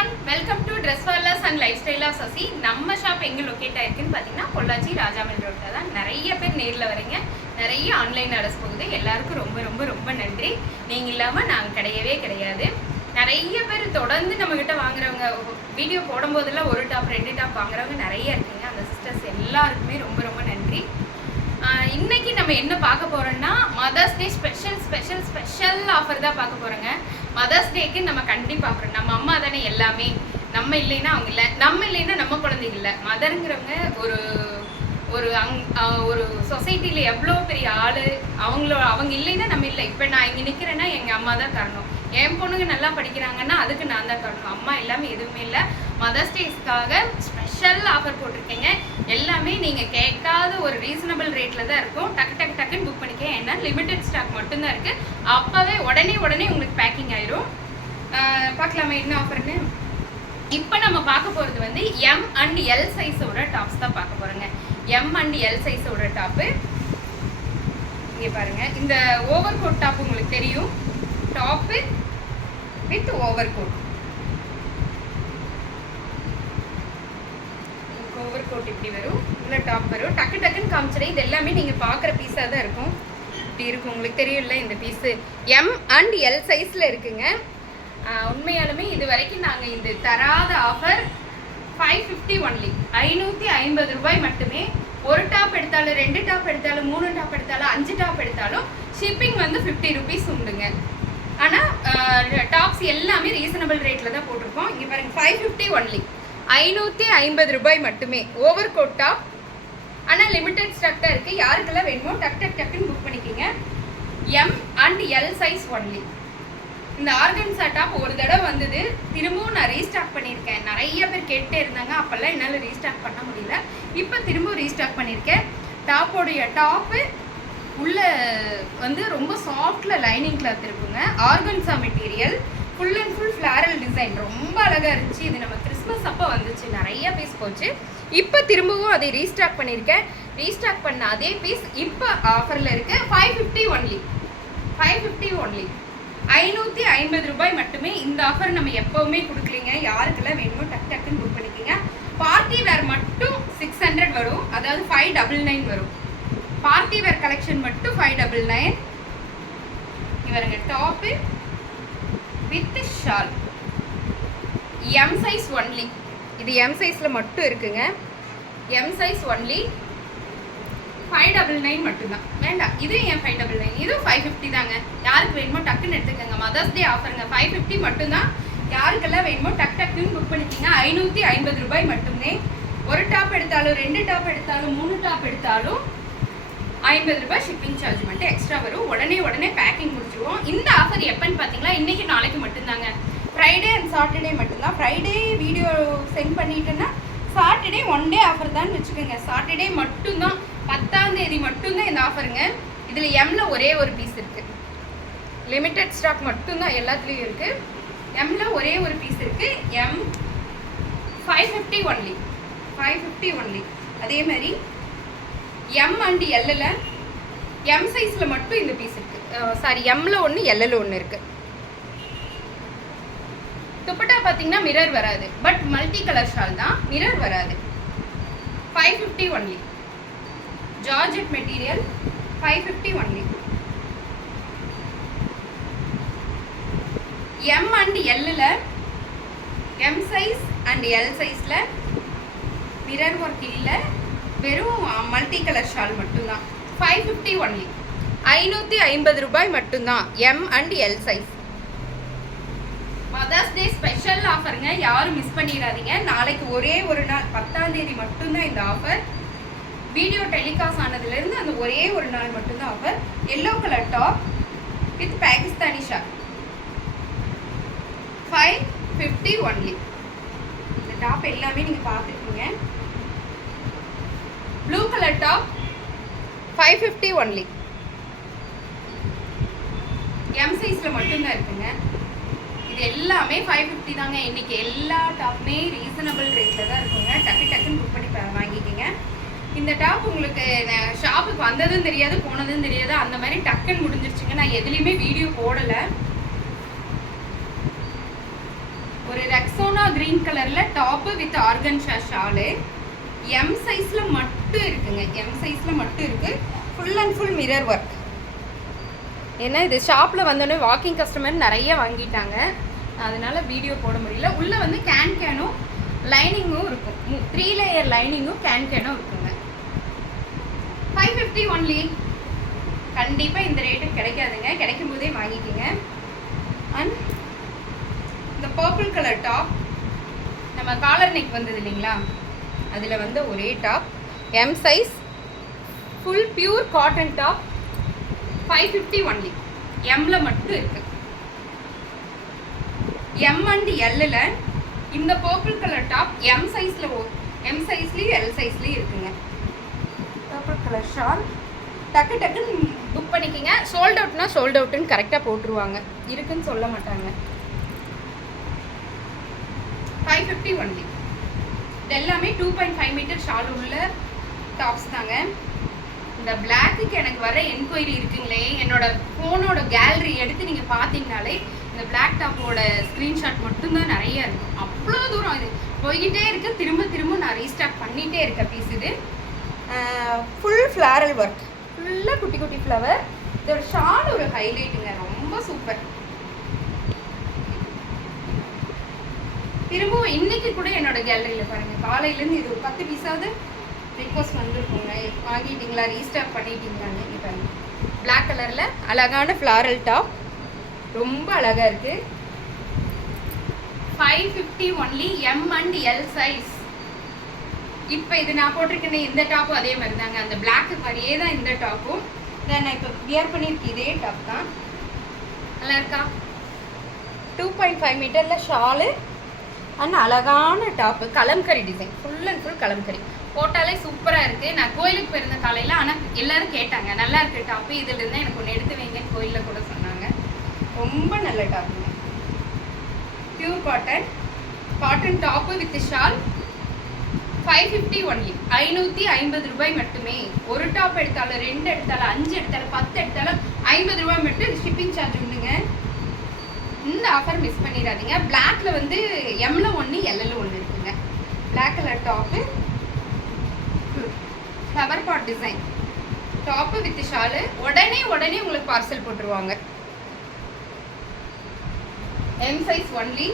everyone, welcome to Dress Wallahs and Lifestyle of Sasi. நம்ம shop எங்க locate ஆயிருக்குன்னு பாத்தீங்கன்னா பொள்ளாச்சி ராஜாமல் ரோட்ல தான். நிறைய பேர் நேர்ல வரீங்க, நிறைய ஆன்லைன் ஆர்டர்ஸ் போகுது. எல்லாருக்கும் ரொம்ப ரொம்ப ரொம்ப நன்றி. நீங்க இல்லாம நாங்க கிடையவே கிடையாது. நிறைய பேர் தொடர்ந்து நம்ம கிட்ட வாங்குறவங்க, வீடியோ போடும்போதெல்லாம் ஒரு டாப் ரெண்டு டாப் வாங்குறவங்க நிறைய இருக்குங்க. அந்த சிஸ்டர்ஸ் எல்லாருக்குமே ரொம்ப ரொம்ப நன்றி. இன்னைக்கு நம்ம என்ன பார்க்க போறோம்னா மதர்ஸ் டே ஸ்பெஷல் ஆஃபர் தான் பார்க்க போறோங்க. மதர்ஸ் டேக்கு நம்ம கண்டிப்பாக பார்க்குறோம். நம்ம அம்மா தானே எல்லாமே, நம்ம இல்லைன்னா அவங்க இல்லை, நம்ம இல்லைன்னா நம்ம குழந்தைங்க இல்லை. மதருங்கிறவங்க ஒரு சொசைட்டியில் எவ்வளோ பெரிய ஆள், அவங்க இல்லைன்னா நம்ம இல்லை. இப்போ நான் இங்கே நிற்கிறேன்னா எங்கள் அம்மா தான் காரணம். என் பொண்ணுங்க நல்லா படிக்கிறாங்கன்னா அதுக்கு நான் தான் காரணம். அம்மா இல்லாமல் எதுவுமே இல்லை. மதர்ஸ் டேஸ்க்காக ஸ்பெஷல் ஆஃபர் போட்டிருக்கேங்க. எல்லாமே நீங்கள் கேட்காத ஒரு ரீசனபிள் ரேட்டில் தான் இருக்கும். டக்குன்னு புக் பண்ணிக்க. ஏன்னா லிமிடெட் ஸ்டாக் மட்டும்தான் இருக்குது. அப்போவே உடனே உங்களுக்கு பேக்கிங் ஆயிரும். பார்க்கலாமா என்ன ஆஃபர்னு? இப்போ நம்ம பார்க்க போகிறது வந்து எம் அண்ட் எல் சைஸோட டாப்ஸ் தான் பார்க்க போகிறோங்க. எம் அண்ட் எல் சைஸோட டாப்பு இங்கே பாருங்கள். இந்த ஓவர் கோட் டாப் உங்களுக்கு தெரியும். Top with over coat. Over coat இப்படி வரும், உள்ள டாப் வரும். டக்குன்னு காமிச்சிடும். இது எல்லாமே நீங்கள் பார்க்குற பீஸாக தான் இருக்கும். இப்படி இருக்கும், உங்களுக்கு தெரியும்ல. இந்த பீஸு எம் அண்ட் எல் சைஸில் இருக்குங்க. உண்மையாலுமே இது வரைக்கும் நாங்கள் இந்த தராத ஆஃபர் 550 ஒன்லி, 550 ரூபாய் மட்டுமே. ஒரு டாப் எடுத்தாலும், ரெண்டு டாப் எடுத்தாலும், 3 டாப் எடுத்தாலும், 5 டாப் எடுத்தாலும் ஷிப்பிங் வந்து 50 ருபீஸ் உண்டுங்க. ஆனால் டாப்ஸ் எல்லாமே ரீசனபிள் ரேட்டில் தான் போட்டிருக்கோம். இங்கே பாருங்கள், 550 ஒன்லி, 550 ரூபாய் மட்டுமே. ஓவர் கோட் டாப், ஆனால் லிமிடெட் ஸ்டாக் தான் இருக்குது. யாருக்கெல்லாம் வேணுமோ டக்குன்னு புக் பண்ணிக்கிங்க. M and L size only. இந்த ஆர்கன்ஸா டாப் ஒரு தடவை வந்தது, திரும்பவும் நான் ரீஸ்டாக் பண்ணியிருக்கேன். நிறைய பேர் கேட்டே இருந்தாங்க, அப்போல்லாம் என்னால் ரீஸ்டாக் பண்ண முடியல. இப்போ திரும்பவும் ரீஸ்டாக் பண்ணியிருக்கேன். டாப்போடைய டாப்பு உள்ள வந்து ரொம்ப சாஃப்டில் லைனிங் கிளாத் இருக்குங்க. Organza material, full and full floral design, ரொம்ப அழகாக இருந்துச்சு. இது நம்ம கிறிஸ்மஸ் அப்போ வந்துச்சு, நிறைய பீஸ் போச்சு. இப்போ திரும்பவும் அதை ரீஸ்டாக் பண்ணியிருக்கேன். ரீஸ்டாக் பண்ண அதே பீஸ் இப்போ ஆஃபரில் இருக்குது. 550 ஒன்லி, 550 ஒன்லி, 550 ரூபாய் மட்டுமே. இந்த ஆஃபர் நம்ம எப்போவுமே கொடுக்கலீங்க. யாருக்கெல்லாம் வேணுமோ டக்குன்னு புக் பண்ணிக்கோங்க. பார்ட்டி வேர் மட்டும் 600 வரும், அதாவது 599 வரும். பார்ட்டி வேர் கலெக்ஷன் மட்டும் 599. இவருங்க top with shawl, M size only. இது எம் சைஸில் மட்டும் இருக்குங்க. எம் சைஸ் ஒன்லி 599 மட்டும்தான். வேண்டாம், இது ஏன் 599? இதுவும் 550 தாங்க. யாருக்கு வேணுமோ டக்குன்னு எடுத்துக்கோங்க. Mother's day ஆஃபருங்க. 550 மட்டும்தான். யாருக்கெல்லாம் வேணுமோ டக்குன்னு புக் பண்ணிக்கிங்க. 550 ரூபாய் மட்டுமே. ஒரு டாப் எடுத்தாலும், ரெண்டு டாப் எடுத்தாலும், 3 டாப் எடுத்தாலும் 50 ரூபாய் ஷிப்பிங் சார்ஜ் மட்டும் எக்ஸ்ட்ரா வரும். உடனே பேக்கிங் முடிச்சிடுவோம். இந்த ஆஃபர் எப்போன்னு பார்த்தீங்களா, இன்றைக்கி நாளைக்கு மட்டும்தாங்க. ஃப்ரைடே அண்ட் சாட்டர்டே மட்டும்தான். ஃப்ரைடே வீடியோ சென்ட் பண்ணிட்டேன்னா சாட்டர்டே ஒன் டே ஆஃபர் தான் வச்சுக்கோங்க. சாட்டர்டே மட்டும்தான், 10ஆம் தேதி மட்டும்தான் இந்த ஆஃபருங்க. இதில் எம்ல ஒரே ஒரு பீஸ் இருக்குது. லிமிட்டட் ஸ்டாக் மட்டும்தான் எல்லாத்துலேயும் இருக்குது. எம்ல ஒரே ஒரு பீஸ் இருக்குது. M 550 only, 550 only. அதே மாதிரி எம் அண்ட் எல்லில், எம் சைஸில் மட்டும் இந்த பீஸ் இருக்குது. சாரி, எம்ல ஒன்று எல்லில் ஒன்று இருக்குது. துப்பட்டா பார்த்தீங்கன்னா மிரர் வராது, பட் மல்டி கலர் ஷால் தான், மிரர் வராது. 550 only. Georgette material, 550 only. M and எல்லில், எம் சைஸ் அண்ட் எல் சைஸில் மிரர் ஒர்க் இல்லை, வெறும் மல்டி கலர் ஷால் மட்டும்தான். 550 ஒன்லி, 550 ரூபாய் மட்டும்தான். M and L size. Mother's day special ஆஃபருங்க, யாரும் மிஸ் பண்ணிடாதீங்க. நாளைக்கு ஒரே ஒரு நாள், 10ஆம் தேதி மட்டும்தான் இந்த ஆஃபர். வீடியோ டெலிகாஸ்ட் ஆனதுலேருந்து அந்த ஒரே ஒரு நாள் மட்டும்தான் offer. Yellow colour top with Pakistani shawl, 550 only. இந்த டாப் எல்லாமே நீங்கள் பார்த்துருக்கீங்க. Blue colour top 550 only. M சைஸில் மட்டும்தான் இருக்குங்க. இது எல்லாமே 550 தாங்க. இன்றைக்கி எல்லா டாப்புமே ரீசனபிள் ரேட்டில் தான் இருக்குங்க. டக்குன்னு புக் பண்ணி வாங்கிக்கிங்க. இந்த டாப் உங்களுக்கு ஷாப்புக்கு வந்ததும் தெரியாது, போனதும் தெரியாது. அந்த மாதிரி டக்குன்னு முடிஞ்சிருச்சுங்க. நான் எதுலேயுமே வீடியோ போடலை. ஒரு ரெக்ஸோனா மெஜந்தா கிரீன் கலரில் டாப்பு வித் ஆர்கன்ஷா ஷாலு. எம் சைஸில் மட்டும் இருக்குங்க, எம் சைஸில் மட்டும் இருக்குது. Full and full mirror work. ஏன்னா இது ஷாப்பில் வந்தோடனே வாக்கிங் கஸ்டமர் நிறைய வாங்கிட்டாங்க, அதனால் வீடியோ போட முடியல. உள்ளே வந்து கேனும் லைனிங்கும் இருக்கும், 3 லேயர் லைனிங்கும் கேனும் இருக்குங்க. 550 ஒன்லி. கண்டிப்பாக இந்த ரேட்டு கிடைக்காதுங்க, கிடைக்கும் போதே வாங்கிக்கோங்க. அண்ட் இந்த பர்பிள் கலர் டாப், நம்ம காலர் நெக் வந்தது இல்லைங்களா, அதில் வந்து ஒரே top, M size, full pure cotton top. 550 only. எம்மில் மட்டும் இருக்குது. எம் அண்ட் எல்லில் இந்த பர்பிள் கலர் டாப் எம் சைஸில், எம் சைஸ்லேயும் எல் சைஸ்லேயும் இருக்குங்க. பர்பிள் கலர் ஷால் டக்கு டக்குன்னு புக் பண்ணிக்கோங்க. சோல்ட் அவுட்னா சோல்ட் அவுட்டுன்னு கரெக்டாக போட்டுருவாங்க, இருக்குன்னு சொல்ல மாட்டாங்க. 550 ஒன்லி. இது எல்லாமே 2.5 மீட்டர் ஷால் உள்ள டாப்ஸ் தாங்க. இந்த பிளாக்குக்கு எனக்கு வர என்கொயரி இருக்குங்களே, என்னோட ஃபோனோட கேலரி எடுத்து நீங்கள் பார்த்தீங்கனாலே இந்த பிளாக் டாப்போட ஸ்க்ரீன்ஷாட் மட்டும்தான் நிறைய இருக்கும். அவ்வளோ தூரம் இது போய்கிட்டே இருக்கு, திரும்ப திரும்ப நான் ரீஸ்டார்ட் பண்ணிகிட்டே இருக்கேன் பீஸ். இது ஃபுல் ஃப்ளாரல் ஒர்க், ஃபுல்லாக குட்டி குட்டி ஃப்ளவர். இதோட ஷால் ஒரு ஹைலைட்டுங்க, ரொம்ப சூப்பர். திரும்பவும் இன்னைக்கு கூட என்னோட கேலரியில் பாருங்கள், காலையிலேருந்து இது ஒரு 10 பீஸாவது ரிக்வஸ்ட் வந்துருக்குங்க, வாங்கிட்டீங்களா ரீஸ்டார்ட் பண்ணிட்டீங்களான்னு. இது பாருங்கள், பிளாக் கலரில் அழகான ஃப்ளாரல் டாப், ரொம்ப அழகாக இருக்குது. 550 only. M and L size. இப்போ இது நான் போட்டிருக்கேன் இந்த டாப்பும் அதே மாதிரி தாங்க, அந்த பிளாக்கு மாதிரியே தான் இந்த டாப்பும். இதை நான் இப்போ வியர் பண்ணியிருக்கேன், இதே டாப் தான். நல்லா இருக்கா? 2.5 மீட்டரில் ஷாலு அண்ட் அழகான top, kalamkari design, full and full kalamkari. போட்டாலே சூப்பராக இருக்குது. நான் கோயிலுக்கு போயிருந்த காலையில், ஆனால் எல்லோரும் கேட்டாங்க நல்லா இருக்குது டாப்பு, இதில் இருந்தால் எனக்கு ஒன்று எடுத்து வைங்கன்னு கோயிலில் கூட சொன்னாங்க. ரொம்ப நல்ல டாப்புங்க, pure cotton, cotton top with shawl. 550 only. 550 ரூபாய் மட்டுமே. ஒரு டாப் எடுத்தாலும், 2 எடுத்தாலும், 5 எடுத்தாலும், 10 எடுத்தாலும் 50 ரூபாய் மட்டும். ஷிப்பிங் சார்ஜ் உண்டுங்க. இந்த ஆஃபர் மிஸ் பண்ணிடாதீங்க. பிளாக்ல வந்து எம்ல 1 எல்ல 1 இருக்குங்க. Black colour top, flower pot design top with shawl. உடனே உங்களுக்கு பார்சல் போட்டுருவாங்க. M size only.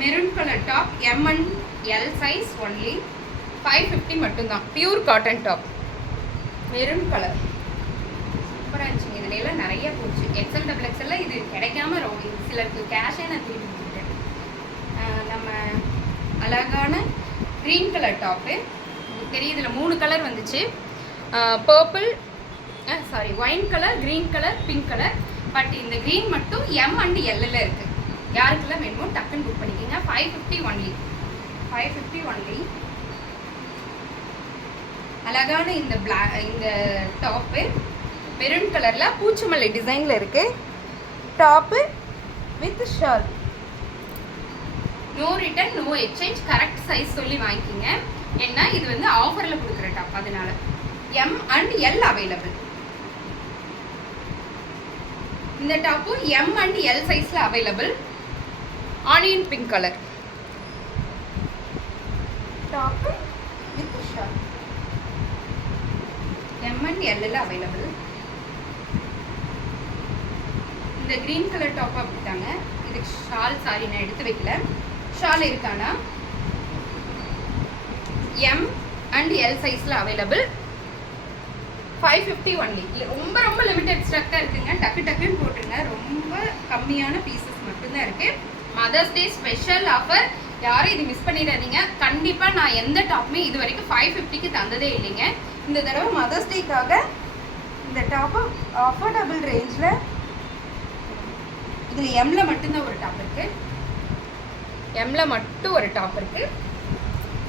Maroon colour top, M and L size only. 550 மட்டும்தான். Pure cotton top, maroon colour, சூப்பராக இருந்துச்சுங்க. இதுல எல்லாம் நிறைய போச்சு. எக்ஸல் டபுள் எக்ஸல்ல இது கிடைக்காம ரொம்ப சிலருக்கு கேஷே நான் திருப்பி கொடுத்துட்டேன். நம்ம அழகான க்ரீன் கலர் டாப்பு தெரியும், இதில் 3 கலர் வந்துச்சு. Purple, sorry wine colour, green colour, pink colour. But இந்த க்ரீன் மட்டும் எம் அண்ட் எல்லில் இருக்குது. யாருக்கெல்லாம் வேணுமோ டக்குன்னு புக் பண்ணிக்கோங்க. 550 ஒன்லி. 550 ஒன்லி. அழகான இந்த டாப்பு மெரூன் கலரில் பூச்சிமல்லி டிசைனில் இருக்குது. Top with shawl. No return, no exchange. Correct size சொல்லி வாங்கிக்கிங்க, ஏன்னா இது வந்து ஆஃபரில் கொடுக்குற டாப், அதனால. M and L available. இந்த டாப்பு எம் அண்ட் எல் சைஸில் available. Onion pink colour top with shawl. M and எல்லில் அவைலபிள். இந்த க்ரீன் கலர் டாப் அப்படித்தாங்க. இதுக்கு ஷால், சாரி நான் எடுத்து வைக்கல, ஷால் இருக்கானா. எம் அண்ட் எல் சைஸில் அவைலபிள். 550 ஒன்லி. ரொம்ப ரொம்ப லிமிடெட் ஸ்டாக்காக இருக்குங்க, டக்குன்னு போட்டுருங்க. ரொம்ப கம்மியான பீசஸ் மட்டும்தான் இருக்குது. மதர்ஸ் டே ஸ்பெஷல் ஆஃபர், யாரும் இது மிஸ் பண்ணிடாதீங்க. கண்டிப்பாக நான் எந்த டாப்புமே இது வரைக்கும் 550க்கு தந்ததே இல்லைங்க. இந்த தடவை மதர்ஸ் டேக்காக இந்த டாப்பு அஃபோர்டபுள் ரேஞ்சில். இதில் எம்ல மட்டும்தான் ஒரு டாப் இருக்குது, எம்ல மட்டும் ஒரு டாப் இருக்குது.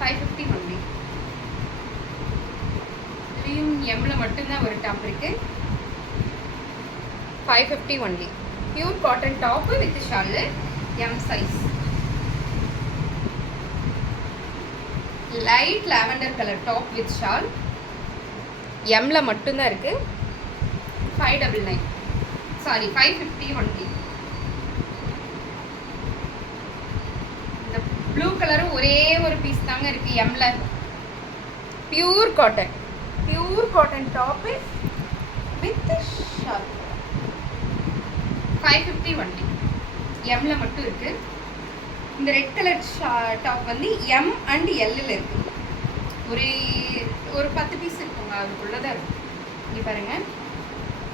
550 ஒன்லி. இதுலேயும் எம்ல மட்டும்தான் ஒரு டாப் இருக்குது. 550 only. Pure cotton top with shawl, M size. Light lavender colour top with shawl, எம்ல மட்டும்தான் இருக்குது. 599, சாரி 550 ஒன்லி. ப்ளூ கலரும் ஒரே ஒரு பீஸ் தாங்க இருக்குது எம்மில். Pure cotton top with shawl. 550 only. எம்மில் மட்டும் இருக்குது. இந்த ரெட் கலர் டாப் வந்து எம் அண்ட் எல்லில் இருக்குது. ஒரு 10 பீஸ் இருக்குங்க, அதுக்குள்ளே தான் இருக்கும். இங்கே பாருங்கள்,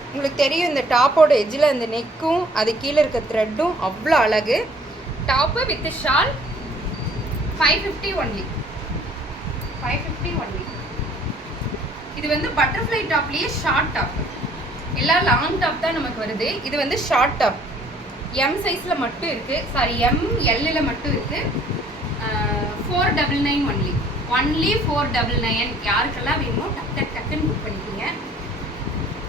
உங்களுக்கு தெரியும் இந்த டாப்போட எஜ்ஜில் அந்த நெக்கும் அது கீழே இருக்க த்ரெட்டும் அவ்வளோ அழகு. Top with shawl 550 only. 550 only. இது வந்து பட்டர்ஃப்ளை டாப்லேயே ஷார்ட் டாப். எல்லாம் லாங் டாப் தான் நமக்கு வருது. இது வந்து ஷார்ட் டாப். எம் சைஸில் மட்டும் இருக்குது, சாரி எம்எல்லில் மட்டும் இருக்குது. 499 ஒன்லி. 499. யாருக்கெல்லாம் வேணுமோ டக்குன்னு புக் பண்ணிக்கோங்க.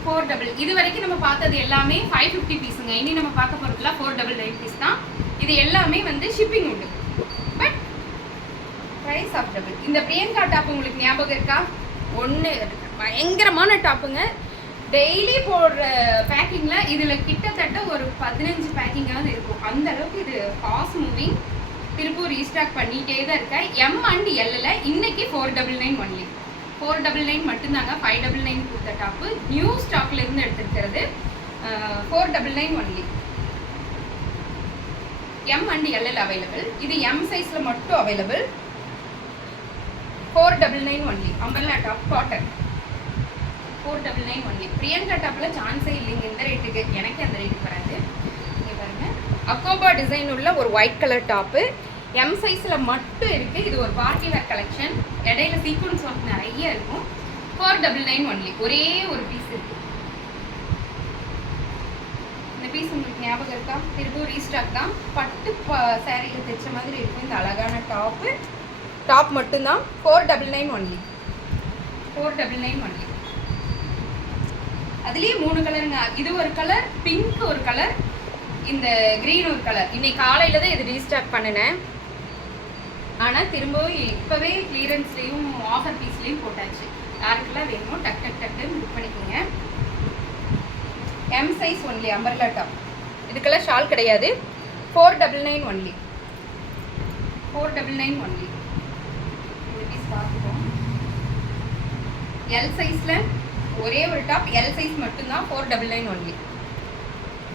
4 இது வரைக்கும் நம்ம பார்த்தது எல்லாமே 550 பீஸுங்க. இனி நம்ம பார்க்க போகிறதுலாம் 499 பீஸ் தான். இது எல்லாமே வந்து ஷிப்பிங் உண்டு, பட் ப்ரைஸ் ஆஃப் டபுள். இந்த பிரியங்கா டாப் உங்களுக்கு ஞாபகம் இருக்கா? ஒன்று பயங்கரமான டாப்புங்க. டெய்லி போடுற பேக்கிங்கில் இதில் கிட்டத்தட்ட ஒரு 15 பேக்கிங்காவது இருக்கும். அந்த அளவுக்கு இது ஃபாஸ்ட் மூவிங். திருப்பூர் ரீஸ்டாக் பண்ணிகிட்டே தான் இருக்கேன். எம் அண்ட் எல்லில் இன்னைக்கு 499 ஒன்லி. 499 மட்டும்தாங்க. 599 கொடுத்த டாப்பு நியூ ஸ்டாக்லேருந்து எடுத்துருக்கிறது. 499 only. M and L L available. இது எம் சைஸில் மட்டும் available. 499 only. Umbrella top cotton 499 only. Priyanka டாப்பில் சான்ஸே இல்லைங்க இந்த ரேட்டுக்கு. எனக்கு அந்த ரேட்டுக்கு வராது. இங்கே பாருங்கள், அக்கோபா டிசைன் உள்ள ஒரு ஒயிட் கலர் டாப்பு எம் சைஸில் மட்டும் இருக்குது. இது ஒரு பார்ட்டி வேர் கலெக்ஷன். இடையில சீக்வன்ஸ் ஒர்க் நிறைய இருக்கும். 499 ஒன்லி. ஒரே ஒரு பீஸ் இருக்குது. இந்த பீஸ் உங்களுக்கு ஞாபகம் இருக்கா? திருப்பூர் ரீஸ்டாக் தான். பட்டு சாரியில் தைச்ச மாதிரி இருக்கும் இந்த அழகான டாப்பு. டாப் மட்டும்தான். 499 ஒன்லி. 499 ஒன்லி. அதுலேயே 3 கலருங்க. இது ஒரு கலர், பிங்க் ஒரு கலர், இந்த க்ரீன் ஒரு கலர். இன்னைக்கு காலையில் தான் இது ரீஸ்டாக் பண்ணினேன். ஆனால் திரும்பவும் இப்போவே கிளியரன்ஸ்லேயும் ஆஃபர் பீஸ்லேயும் போட்டாச்சு. யாருக்கெல்லாம் வேணுமோ டக்குன்னு புக் பண்ணிக்கோங்க. M size only. Umbrella top. இதுக்கெல்லாம் ஷால் கிடையாது. 499 ஒன்லி. 499 ஒன்லி. இந்த பீஸ் பார்த்துக்கோம். எல் சைஸில் ஒரே ஒரு டாப், எல் சைஸ் மட்டும்தான். 499 ஒன்லி.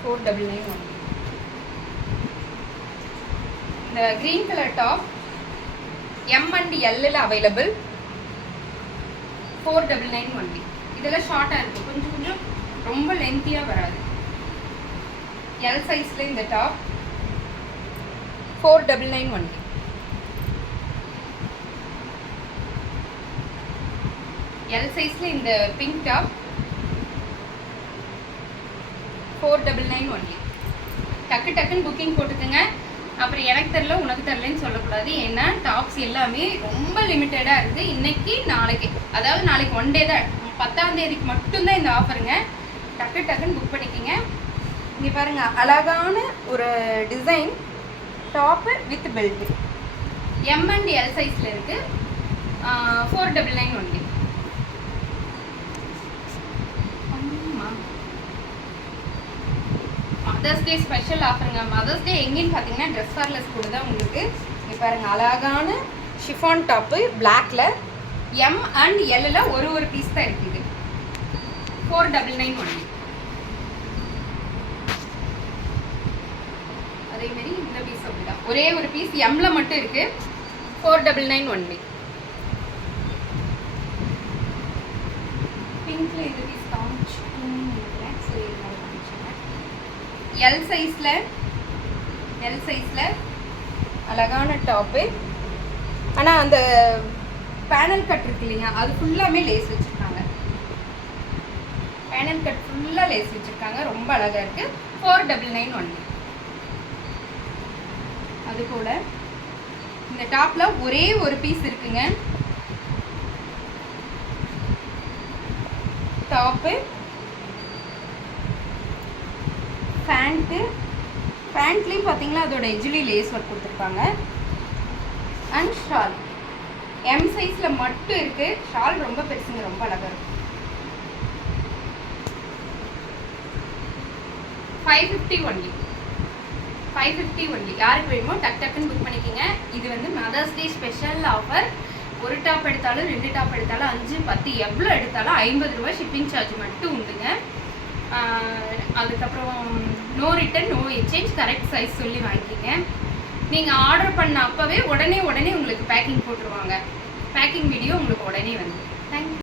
499 ஒன்லி. இந்த green colour top M and எல்லில் அவைலபிள். 499 ஒன்லி. இதெல்லாம் ஷார்ட்டாக இருக்குது, கொஞ்சம் ரொம்ப லென்த்தியாக வராது. எல் சைஸில் இந்த டாப் 499 ஒன்லி. எல் சைஸில் இந்த பிங்க் டாப் 499 ஒன்லி. டக்குன்னு புக்கிங் போட்டுக்கோங்க. அப்புறம் எனக்கு தெரில உனக்கு தெரிலன்னு சொல்லக்கூடாது. ஏன்னா டாப்ஸ் எல்லாமே ரொம்ப லிமிட்டடாக இருக்குது. இன்றைக்கி நாளைக்கு, அதாவது நாளைக்கு 1 டே தான், 10ஆம் தேதிக்கு மட்டும்தான் இந்த ஆஃபருங்க. டக்குன்னு புக் பண்ணிக்கோங்க. இங்கே பாருங்கள், அழகான ஒரு design top with belt. M and L சைஸில் இருக்குது. 499 ஒன்லி. மதர்ஸ் டே ஸ்பெஷல் ஆஃபருங்க. மதர்ஸ் டே எங்கேன்னு பார்த்தீங்கன்னா ட்ரெஸ் ஃபார்லஸ் கூட தான் உங்களுக்கு. இங்கே பாருங்கள், அழகான ஷிஃபான் டாப்பு பிளாக்ல எம் அண்ட் எல்லில் ஒரு பீஸ் தான் இருக்குது. 499 ஒன்லி. அதேமாரி இந்த பீஸ் அப்படிதான், ஒரே ஒரு பீஸ் எம்ல மட்டும் இருக்கு. 499 ஒன்லி. பிங்க்ல இந்த பீஸ் எல் சைஸில் அழகான டாப்பு. ஆனால் அந்த பேனல் கட் இருக்கு இல்லையா, அது ஃபுல்லாமே லேஸ் வச்சுருக்காங்க. பேனல் கட் ஃபுல்லாக லேஸ் வச்சுருக்காங்க, ரொம்ப அழகாக இருக்குது. 499 ஒன்லி. அது கூட இந்த டாப்பில் ஒரே ஒரு பீஸ் இருக்குங்க. டாப்பு, பேண்ட்லேயும் பார்த்தீங்களா அதோட எஜ்ஜிலி லேஸ் ஒர்க் கொடுத்துருப்பாங்க. அண்ட் ஷால் எம் சைஸில் மட்டும் இருக்குது. ஷால் ரொம்ப பெருசுங்க, ரொம்ப அழகாக இருக்கும். 550 ஒன்லி. 550 ஒன்லி. யாருக்கு வேணுமோ டக்குன்னு புக் பண்ணிக்கோங்க. இது வந்து மதர்ஸ் டே ஸ்பெஷல் ஆஃபர். ஒரு டாப் எடுத்தாலும் 2 டாப் எடுத்தாலும் 5 10 எவ்வளோ எடுத்தாலும் 50 ரூபா ஷிப்பிங் சார்ஜ் மட்டும் உண்டுங்க. அதுக்கப்புறம் no return no exchange, correct size சொல்லி வாங்கிக்கிங்க. நீங்கள் ஆர்டர் பண்ண அப்போவே உடனே உங்களுக்கு பேக்கிங் போட்டுருவாங்க. பேக்கிங் வீடியோ உங்களுக்கு உடனே வந்து. தேங்க்யூ.